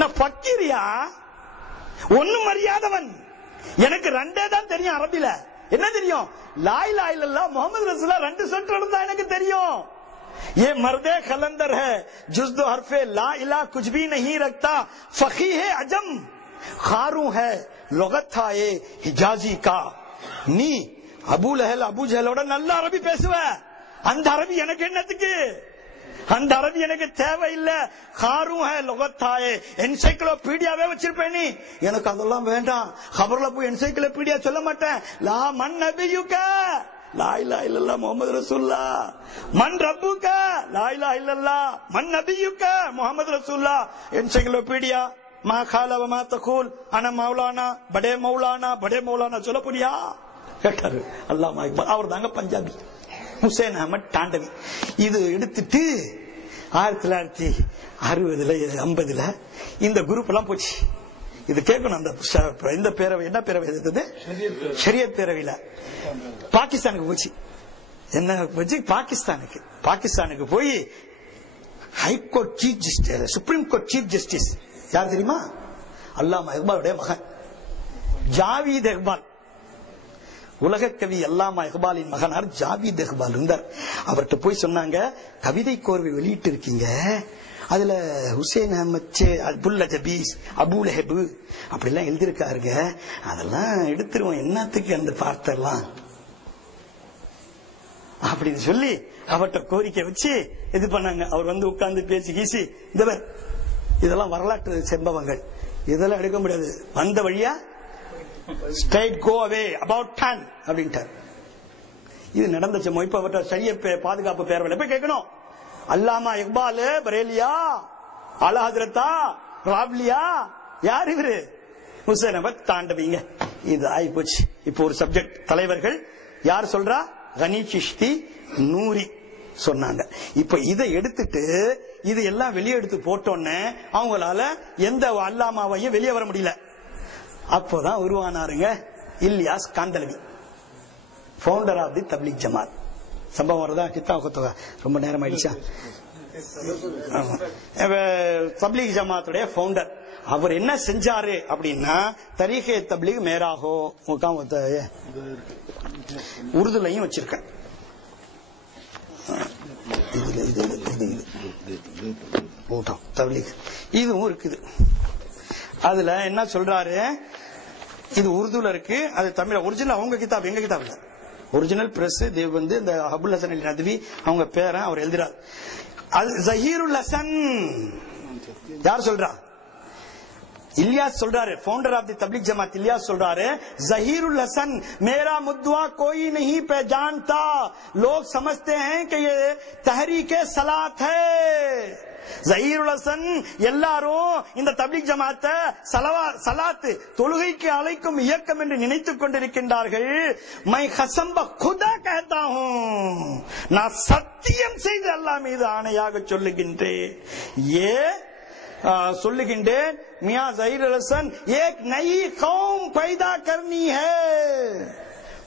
நான் பக்கீரியா, ஒண்ணும் அறியாதவன். எனக்கு ரெண்டே தான் தெரியும் அரபில. என்ன தெரியும்? லா இலாஹ இல்லல்லாஹ் முஹம்மது ரசூலுல்லாஹ் 2 சொற்றொடர் தான் எனக்கு தெரியும். ये मर्दे खलंदर है जुज़्दो हरफे ला इला कुछ भी नहीं रखता, फकी है अजम खारू है लुगत था ये हिजाजी का. நீ அபூ லஹல் அபூ ஜஹலோட நல்ல அரபி பேசுவ, அந்த அரபி எனக்கு என்னத்துக்கு? அந்த அரபி எனக்கு தேவையில்லை. காரும் ஹே லுகத்தாயே, என்சைக்ளோபீடியாவே வச்சிருப்பேன் நீ. எனக்கு அதெல்லாம் வேண்டாம். खबरல போய் என்சைக்ளோபீடியா சொல்ல மாட்டேன். லா மன் நபியுக லா இலாஹ இல்லல்லாஹ் முஹம்மது ரசூலுல்லாஹ், மன் ரப்புக லா இலாஹ இல்லல்லாஹ், மன் நபியுக முஹம்மது ரசூலுல்லாஹ். என்சைக்ளோபீடியா மா கால வ மா தகூல் அன மௌலானா படே மௌலானா சொல்ல போறியா கேட்டாரு அல்லாமா இக்பால். அவர் தாங்க பஞ்சாபி ஹுசைன் அஹமத் டாண்டவி. இது எடுத்துட்டு 1960 50 இந்த குரூப் எல்லாம் போச்சு. இது கேட்கணும். அந்த இந்த பேரவை என்ன பேரவை இருந்தது? ஷரியத் பேரவையில பாகிஸ்தானுக்கு போச்சு. என்ன போச்சு? பாகிஸ்தானுக்கு போய் high court chief justice, supreme court chief justice யார் தெரியுமா? அல்லாமா இக்பாலுடைய மகன் ஜாவீத் இக்பால். உலக கவி அல்லாமா இக்பாலின் மகனார் ஜாவீத் இக்பால் இருந்தார். அவர்கிட்ட போய் சொன்னாங்க, கவிதை கோர்வை வெளியிட்டு இருக்கீங்க, அதுல ஹுசைன் அஹமத் அபுல் ஜபீஸ் அபூ லஹப் அப்படி எல்லாம் எழுதிருக்காருங்க, அதெல்லாம் எடுத்துருவோம், என்னத்துக்கு அந்த பார்த்தெல்லாம் அப்படின்னு சொல்லி அவர்கிட்ட கோரிக்கை வச்சு இது பண்ணாங்க. அவர் வந்து உட்கார்ந்து பேசி கீசி, இதெல்லாம் வரலாற்று சம்பவங்கள், இதெல்லாம் எடுக்க முடியாது, வந்த வழியா straight go away about 10 அப்படின்ட்டார். இது நடந்துச்சு. இப்ப அவர்கிட்ட சரிய பாதுகாப்பு பேரவையில போய் கேட்கணும், அல்லாமா இக்பால் பரேலியா, ஆலா ஹஜ்ரத்தா, ராவ்லியா, யார் இவரு? ஹுசைன் அஹமத் தாண்டவிங்க. இது ஆகி போச்சு. இப்போ ஒரு சப்ஜெக்ட் தலைவர்கள் யார் சொல்றா? கனி சிஷ்தி, நூரி சொன்னாங்க. இப்ப இதை எடுத்துட்டு இது எல்லாம் வெளியே எடுத்து போட்டோன்னு அவங்களால எந்த அல்லாமாவையும் வெளியே வர முடியல. அப்போதான் உருவானாருங்க இல்யாஸ் காந்தலவி, பவுண்டர் ஆஃப் தி தப்லீக் ஜமாத். சம்பவம் வரதா? கித்தா ரொம்ப நேரம் ஆயிடுச்சா? தப்லீக் ஜமாத்துடைய பவுண்டர். அவர் என்ன செஞ்சாரு அப்படின்னா, தரீகே தப்லீக் மேராஹோ உருதுலையும் வச்சிருக்கேன். இதுவும் இருக்குது. அதுல என்ன சொல்றாரு? இது உருதுல இருக்கு, அது தமிழ். ஒரிஜினல் அவங்க கிதாப், எங்க கிதாப் இல்ல. ஒரிஜினல் பிரஸ் வந்து இந்த அபுல் ஹசன் அலி நத்வி அவங்க பேரன் அவர் எழுதுறார். ஜஹீருல் ஹசன் யார் சொல்றா? इलियास சொல்றாரு, फौंडर ऑफ द तबलीग जमात इलियास சொல்றாரு, जहीरुल हसन मेरा मुद्दा कोई नहीं पहचानता, लोग समझते हैं कि ये तहरीक सलात है. ஜஹீருல் ஹசன் எல்லாரும் இந்த தப்லீக் ஜமாத்த சலாத் தொழுகைக்கு அழைக்கும் இயக்கம் என்று நினைத்துக் கொண்டிருக்கின்றார்கள். மை ஹசம்ப खुदा कहता हूं, நான் சத்தியம் செய்து அல்லாஹ் மீது ஆணையாக சொல்லுகின்றேன், ஏ சொல்லுகின்றேன், மியா ஜஹீருல் ஹசன் ஏக் நயி கௌம் பைதா கர்னி ஹை,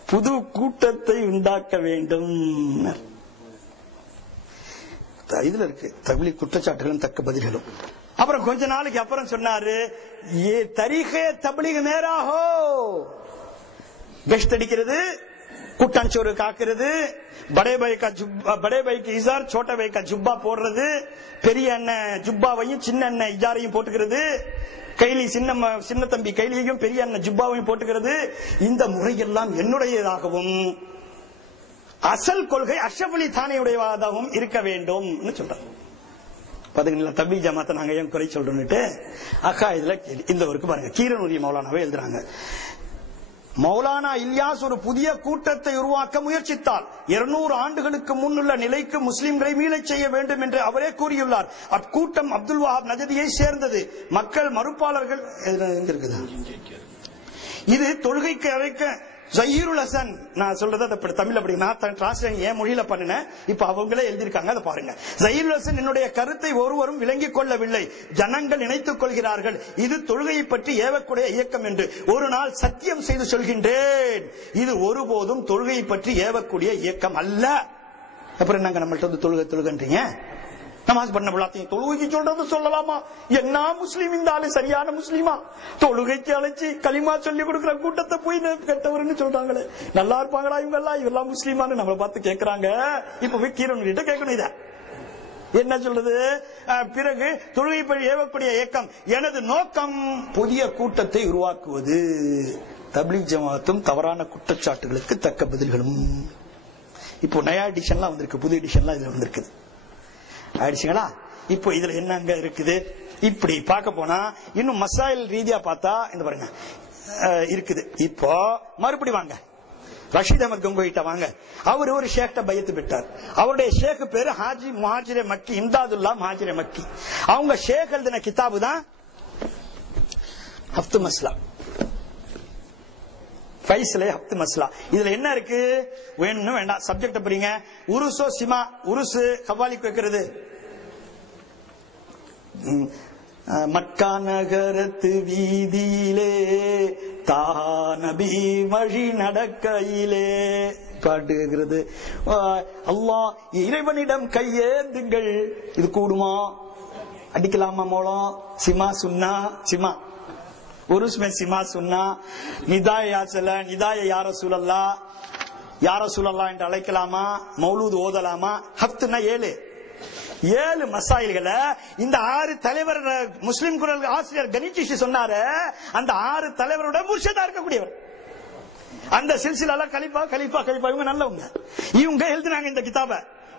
புது கூட்டத்தை உண்டாக்க வேண்டும். இதுல இருக்கு தப்லீக் குற்றச்சாட்டுகளும் தக்க பதில்களும். அப்புறம் கொஞ்ச நாளைக்கு அப்புறம் சொன்னாரு, ஏ தரீகே தப்லீக் மேரா ஹோ, பெஸ்ட் அடிக்கிறது, கூட்டாஞ்சோறு காக்கிறது, बड़े भाई की इजार, छोटे भाई का जुब्बा போடுறது, பெரிய அண்ணன் ஜுப்பாவையும் சின்ன அண்ணன் இஜாரையும் போட்டுக்கிறது, கைலி சின்ன தம்பி கைலியையும் பெரிய அண்ணன் ஜுப்பாவையும் போட்டுக்கிறது. இந்த முறையெல்லாம் என்னுடையதாகவும் அசல் கொள்கை அஷ்ரஃப் அலி தானியுடையதாகவும் இருக்க வேண்டும் சொல்றாங்க. பாத்தீங்களா தப்லீக் ஜமாத்தை நாங்க ஏன் குறை சொல்றோம்னுட்டு. அக்கா இதுல இந்த ஒருக்கு பாருங்க, கீரனூரி மௌலானாவே எழுதுறாங்க, மௌலானா இல்யாஸ் ஒரு புதிய கூட்டத்தை உருவாக்க முயற்சித்தார். 200 ஆண்டுகளுக்கு முன்னுள்ள நிலைக்கு முஸ்லிம்களை மீளச் செய்ய வேண்டும் என்று அவரே கூறியுள்ளார். அக்கூட்டம் அப்துல் வஹாப் நஜதியை சேர்ந்தது. மக்கள் மறுப்பாளர்கள் இது தொழுகைக்கு அழைக்க ஜஹீருல் ஹசன், நான் சொல்றத தமிழ் அப்படி நான் டிரான்ஸ்லேஷன் என் மொழியில பண்ணினேன், இப்ப அவங்களே எழுதியிருக்காங்க, அதை பாருங்க. ஜஹீருல் ஹசன் என்னுடைய கருத்தை ஒருவரும் விளங்கிக் கொள்ளவில்லை, ஜனங்கள் நினைத்துக் கொள்கிறார்கள் இது தொழுகையை பற்றி ஏவக்கூடிய இயக்கம் என்று. ஒரு நாள் சத்தியம் செய்து சொல்கின்றேன், இது ஒருபோதும் தொழுகையை பற்றி ஏவக்கூடிய இயக்கம் அல்ல. அப்புறம் நாங்க நம்மள்ட்ட வந்து தொழுகன்றீங்க, நமாஸ் பண்ண எல்லாத்தையும் தொழுகைக்கு சொல்றது சொல்லலாமா? என்ன முஸ்லீம் இந்த ஆளு சரியான முஸ்லீமா? தொழுகைக்கு அழைச்சி களிமா சொல்லி கொடுக்கிற கூட்டத்தை போய் கெட்டவர்னு சொல்றாங்களே, நல்லா இருப்பாங்களா இவங்க எல்லாம்? இவெல்லாம் முஸ்லீமான்னு நம்மளை பார்த்து கேட்கறாங்க. இப்ப போய் கீரன் கிட்ட கேட்கணும் இத என்ன சொல்றது. பிறகு தொழுகை படி ஏவக்கூடிய இயக்கம், எனது நோக்கம் புதிய கூட்டத்தை உருவாக்குவது, தப்லீக் ஜமாத்தும் தவறான குற்றச்சாட்டுகளுக்கு தக்க பதில்களும். இப்போ நயா எடிஷன்லாம் வந்திருக்கு, புது எடிஷன்லாம் இதுல வந்திருக்குது. ஆயிடுச்சுங்களா? இப்போ இதுல என்னங்க இருக்குது? இப்படி பார்க்க போனா இன்னும் மசாயில் ரீதியா பார்த்தா இந்த பாருங்க இருக்குது. இப்போ மறுபடி வாங்க ரஷீத் அஹமத் கங்கோயிட்ட வாங்க. அவர் ஒரு ஷேக்ட பையத்து பெற்றார். அவருடைய ஷேக் பேரு ஹாஜி முஹாஜிரே மக்கி, இம்தாதுல்லா முஹாஜிரே மக்கி. அவங்க ஷேக் எழுதின கிதாபு தான் ஹஃப்து மஸ்லா, ஃபைஸ்லே ஹஃப்து மஸ்லா. இதுல என்ன இருக்கு? வேணும் வேண்டாம் சப்ஜெக்ட் புரியுங்க. உருசோ சிமா, உருசு கவாலிக்கு வைக்கிறது. மக்கா நகரத்து வீதியிலே தானபி வழி நடக்கையிலே பாட்டு கேட்கிறது. அல்லாஹ் இறைவனிடம் கையேந்துங்கள். இது கூடுமா? அடிக்கலாமா மோளம்? சிமா சுன்னா சிமா உருஸ்மே சிமா சுன்னா நிதாய யாசல நிதாய யார சூழல்லா யார சூழல்லா என்று அழைக்கலாமா? மௌலூது ஓதலாமா? ஹப்துனா 7 மசாயில்களை இந்த 6 தலைவர் முஸ்லிம் குரல் ஆசிரியர் கணிச்சி சொன்னாரு. அந்த 6 தலைவரோட முர்ஷிதா இருக்கக்கூடியவர். அந்த சில்சிலால கலிஃபா கலிஃபா கலிஃபா இவங்க நல்லவங்க. இவங்க எழுதினாங்க இந்த கிதாப.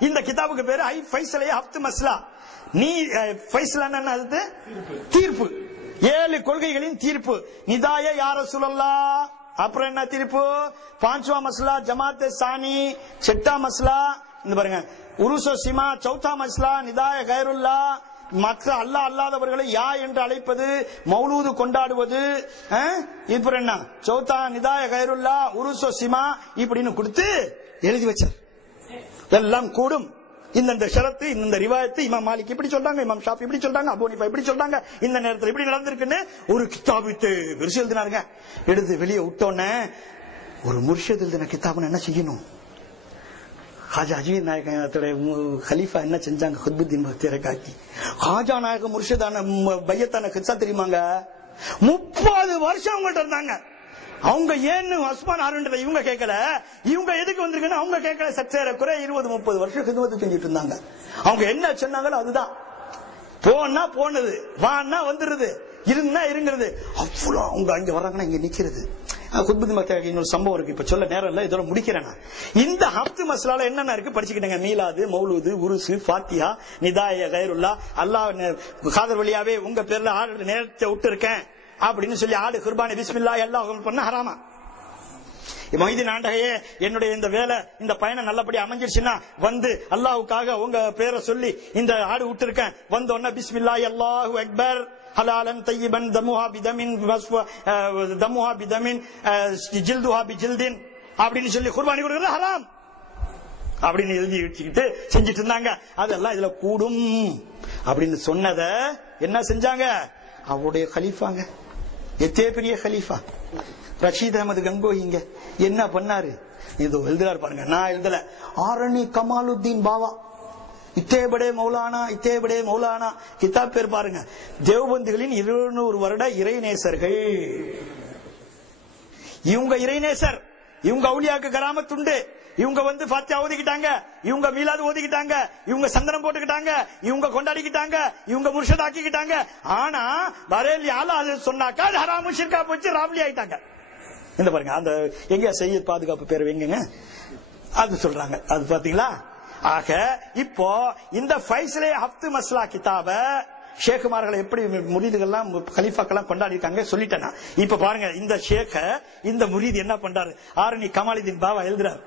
இந்த கிதாபுக்கு பேரு ஐ ஃபைசலே ஹஃப்து மஸ்லா. நீ ஃபைசலான அது தீர்ப்பு, 7 கொள்கைகளின் தீர்ப்பு. நிதாய யார சுழல்லா, அப்புறம் என்ன தீர்ப்பு? 5வா மஸ்லா ஜமாத் சானி, 6ஆ மஸ்லா இந்த பாருங்க உருசோ சிமா, 4ஆ மஸ்லா நிதாய கைருல்லா, மற்ற அல்லாஹ் அல்லாதவர்களை யா என்று அழைப்பது, மௌலூது கொண்டாடுவது. இப்ப என்ன 4ஆ நிதாய கைருல்லா உருசோ சிமா இப்படின்னு கொடுத்து எழுதி வச்சார். எல்லாம் கூடும். இந்த ஷரத்து, இந்த ரிவாயத்து இமாம் மாலிக் இப்படி சொல்றாங்க, இமாம் ஷாஃபி இப்படி சொல்றாங்க, அபூ ஹனீஃபா இப்படி சொல்றாங்க, இந்த நேரத்தில் இப்படி நடந்திருக்குன்னு ஒரு கிதாபித்து விரிசி எழுதினாருங்க. எடுத்து வெளியே விட்டோன்னே ஒரு முர்ஷித் எழுதின கிதாபுன்னு என்ன செய்யணும்? ஹாஜா அஜ்மீர் நாயகத்துடைய கலீஃபா என்ன செஞ்சாங்க? குத்புத்தீன் பக்தியரை காட்டி ஹாஜா நாயக முர்ஷிதான பையத்தான கிஸ்ஸா தெரியுமாங்க? 30 வருஷம் அவங்கள்ட்ட இருந்தாங்க. அவங்க ஏன்னு உஸ்மான் ஹாரூன் இவங்க கேட்கல, இவங்க எதுக்கு வந்திருக்குன்னு அவங்க கேட்கல. சற்றேற குறை 20-30 வருஷம் ஹிதமத் செஞ்சுட்டு இருந்தாங்க. அவங்க என்ன சொன்னாங்களோ அதுதான். போனா போனது, வான்னா வந்துருது, இருந்தா இருங்கிறது. அவ்வளவு அவங்க அங்க வர்றாங்கன்னா இங்க நிக்கிறது. குத்புத்தீன் பக்தியர் இன்னொரு சம்பவம் இருக்கு, இப்ப சொல்ல நேரம் இல்ல, இதோட முடிக்கிறேன். இந்த ஹஃப்து மஸ்லால என்னென்ன இருக்கு படிச்சுக்கிட்டேங்க. மீலாது, மௌலூது, உருசு, ஃபாத்திஹா, நிதாய கைருல்லா, அல்லாஹ் காதர் வழியாவே உங்க பேர்ல ஆடு நேரத்தை விட்டு இருக்கேன் அப்படின்னு சொல்லி ஆடு குர்பானி பிஸ்மில்லா எல்லாம் பண்ண ஹராமா? மொய்தீன் ஆண்டகையே என்னுடைய இந்த வேலை இந்த பயணம் நல்லபடி அமைஞ்சிருச்சுன்னா வந்து அல்லாஹுக்காக உங்க பேரை சொல்லி இந்த ஆடு விட்டு இருக்கேன், வந்தோன்னா பிஸ்மில்லா அல்லாஹு அக்பர் ஹலாலன் தய்யிபன் தமுஹா பிதமின் தமுஹா பிதமின் ஜில்துஹா பிஜில்தின் அப்படின்னு சொல்லி குர்பானி கொடுக்கிறது ஹராம் அப்படின்னு எழுதி வச்சுக்கிட்டு செஞ்சிட்டு இருந்தாங்க. அதெல்லாம் இதுல கூடும் அப்படின்னு சொன்னத என்ன செஞ்சாங்க? அவருடைய கலீஃபாங்க, எத்தே பெரிய கலீஃபா ரஷீத் அஹமது கங்கோயிங்க என்ன பண்ணாரு? இதோ எழுதுறாரு பாருங்க, நான் எழுதல. ஆரணி கமாலுத்தீன் பாவா இத்தேபடே மௌலானா கிதாப் பேர் பாருங்க. தேவபந்துகளின் 200 வருட இறைநேசர்கள். இவங்க இறைநேசர், இவங்க அவுலியாக்கு கராமத்துண்டு. இவங்க வந்து ஃபாத்தியா ஓதிக்கிட்டாங்க, இவங்க மீலாது ஓதிக்கிட்டாங்க, இவங்க சந்தனம் போட்டுக்கிட்டாங்க, இவங்க கொண்டாடிக்கிட்டாங்க, இவங்க முர்ஷித் ஆக்கிக்கிட்டாங்க. ஆனா பரேலி ஆளா அது சொன்னாக்கா அது ஹராமு ஷிர்கா போச்சு, ராப்லி ஆயிட்டாங்க. இந்த பாருங்க, அந்த எங்க செய்ய பாதுகாப்பு பேர் எங்க அது சொல்றாங்க, அது பாத்தீங்களா? ஆக இப்போ இந்த ஃபைஸ்லே ஹஃப்து மஸ்லா கிதாப ஷேக்குமார்களை எப்படி முரீதுகள்லாம் கலீஃபாக்கெல்லாம் கொண்டாடி இருக்காங்க சொல்லிட்டேன். இப்ப பாருங்க, இந்த ஷேக்க இந்த முரீது என்ன பண்றாரு? ஆரணி கமாலுத்தீன் பாவா எழுதுறாரு.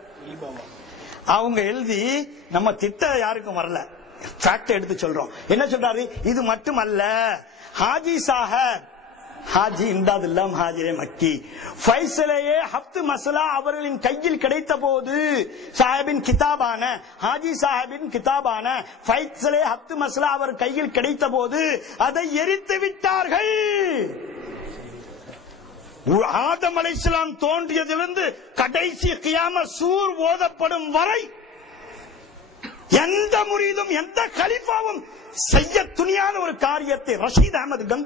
அவங்க எழுதி நம்ம திட்ட யாருக்கும் வரல, ஃபேக்ட் எடுத்து சொல்றோம். என்ன சொல்றாரு? இது மட்டுமல்ல, ஹாஜி சாஹப் ஹாஜி இம்தாதுல்லா முஹாஜிரே மக்கி ஃபைசலேயே ஹஃப்து மஸ்லா அவர்களின் கையில் கிடைத்த போது சாஹிபின் கிதாபான ஹாஜி சாஹிபின் கிதாபான ஃபைசலே ஹஃப்து மஸ்லா அவர் கையில் கிடைத்த போது அதை எரித்து விட்டார்கள். ஆதம் அலைஹிஸ்ஸலாம் தோன்றியதிலிருந்து கடைசி கியாமத் சூர் ஓதப்படும் வரை எந்த முரீதும் எந்த கலிஃபாவும் செய்ய துணியாத ஒரு காரியத்தை ரஷீத் அஹமது கங்கோஹி